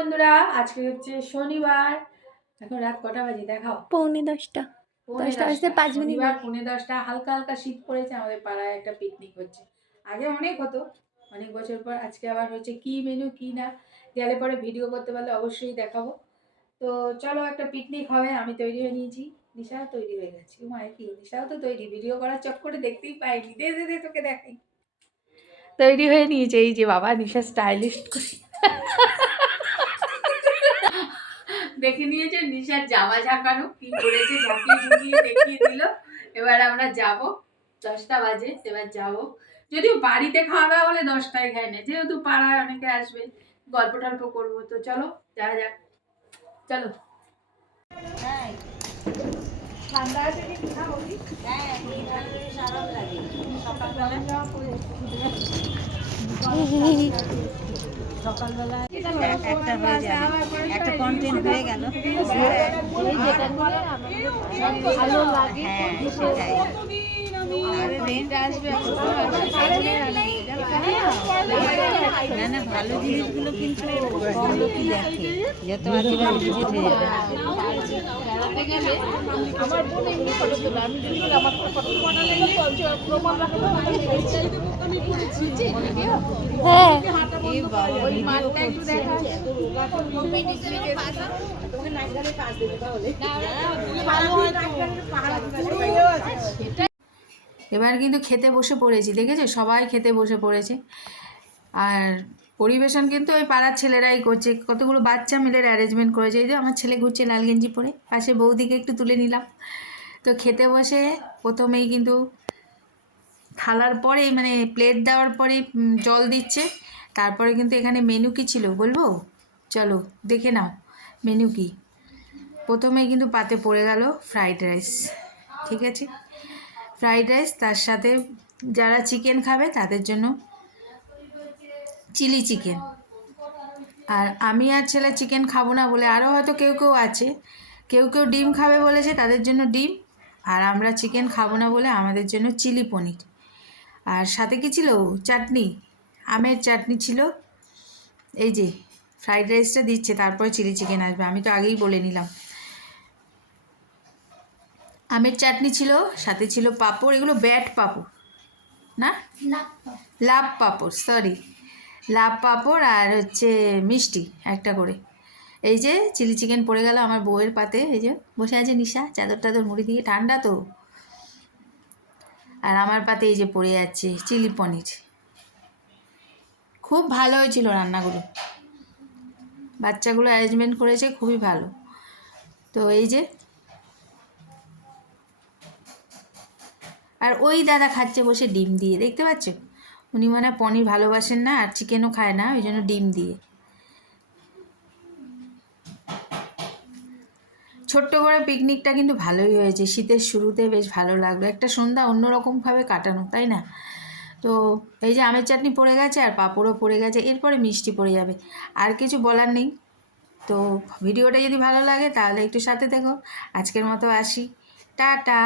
বন্ধুরা আজকে হচ্ছে শনিবার। এখন রাত কটা বাজে? দেখাও। পৌনে দশটা। পৌনে দশটা বাজতে পাঁচ মিনিট পৌনে দশটা। হালকা হালকা শীত পড়েছে আমাদের পাড়ায় একটা পিকনিক হচ্ছে। আগে অনেক হতো অনেক বছর পর। আজকে আবার হচ্ছে কি মেনু কি না? গেলে পরে ভিডিও করতে পারলে অবশ্যই দেখাবো। তো চলো একটা পিকনিক হবে আমি তৈরি হয়ে নিয়েছি। নিশাও তৈরি হয়ে গেছে। মায়ের কি? নিশাও তো তৈরি। ভিডিও করার চক্করে দেখতেই পাইনি। দে দে দে তোকে দেখাই। তৈরি হয়ে নিয়েছে। এই যে বাবা নিশা স্টাইলিস্ট করে দেখে নিয়েছে নিশার জামা ঝাঁকানো কি করেছে ঝাঁকিয়ে ঝুঁকিয়ে দেখিয়ে দিল। এবার আমরা যাব দশটা বাজে এবার যাব। যদিও বাড়িতে খাওয়া দাওয়া হলে দশটায় খাই না যেহেতু পাড়ায় অনেকে আসবে গল্প টল্প করব তো চলো যা যাক। চলো। ঠান্ডা আছে কি খাব কি? একটা হয়ে যাবে একটা কন্টেন্ট হয়ে গেল। হ্যাঁ সেটাই। আর friend- না না ভালো জিনিসগুলো কিন্তু লোকই দেখে। যত আজীবন ভিজিট যাবে হ্যাঁ। এই বাবা, মাঠটা একটু দেখা। এবার কিন্তু খেতে বসে পড়েছি, দেখেছ? সবাই খেতে বসে পড়েছে। আর পরিবেশন কিন্তু ওই পাড়ার ছেলেরাই করছে। কতগুলো বাচ্চা মিলে অ্যারেঞ্জমেন্ট করেছে। এই যে আমার ছেলে ঘুরছে লাল গেঞ্জি পরে। পাশে বৌদিকে একটু তুলে নিলাম। তো খেতে বসে প্রথমেই কিন্তু থালার পরে মানে প্লেট দেওয়ার পরে জল দিচ্ছে। তারপরে কিন্তু এখানে মেনু কি ছিল বলব? চলো, দেখে নাও মেনু কি। প্রথমেই কিন্তু পাতে পড়ে গেল ফ্রাইড রাইস ঠিক আছে? ফ্রাইড রাইস, তার সাথে যারা চিকেন খাবে তাদের জন্য চিলি চিকেন। আর আমি আর ছেলে চিকেন খাব না বলে আরও হয়তো কেউ কেউ আছে, কেউ কেউ ডিম খাবে বলেছে, তাদের জন্য ডিম। আর আমরা চিকেন খাব না বলে আমাদের জন্য চিলি পনির। আর সাথে কি ছিল? চাটনি, আমের চাটনি ছিল। এই যে, ফ্রাইড রাইসটা দিচ্ছে, তারপরে চিলি চিকেন আসবে। আমি তো আগেই বলে নিলাম। আমের চাটনি ছিল সাথে ছিল পাঁপড় এগুলো ব্যাট পাঁপড় না? লাভ পাঁপড়। সরি লাভ পাঁপড় আর হচ্ছে মিষ্টি একটা করে। এই যে চিলি চিকেন পড়ে গেল আমার বউয়ের পাতে এই যে বসে আছে নিশা চাদর টাদর মুড়ি দিয়ে ঠান্ডা তো। আর আমার পাতে এই যে পড়ে যাচ্ছে চিলি পনির। খুব ভালো হয়েছিল রান্নাগুলো। বাচ্চাগুলো অ্যারেঞ্জমেন্ট করেছে খুবই ভালো। তো এই যে আর ওই দাদা খাচ্ছে বসে ডিম দিয়ে, দেখতে পাচ্ছ? উনি মানে পনির ভালোবাসেন না আর চিকেনও খায় না, ওই জন্য ডিম দিয়ে। ছোট্ট করে পিকনিকটা কিন্তু ভালোই হয়েছে, শীতের শুরুতে বেশ ভালো লাগল। একটা সন্ধ্যা অন্যরকমভাবে কাটানো, তাই না? তো এই যে আমের চাটনি পড়ে গেছে আর পাঁপড়ও পড়ে গেছে, এরপরে মিষ্টি পড়ে যাবে, আর কিছু বলার নেই। তো ভিডিওটা যদি ভালো লাগে তাহলে একটু সাথে দেখো আজকের মতো আসি। টাটা!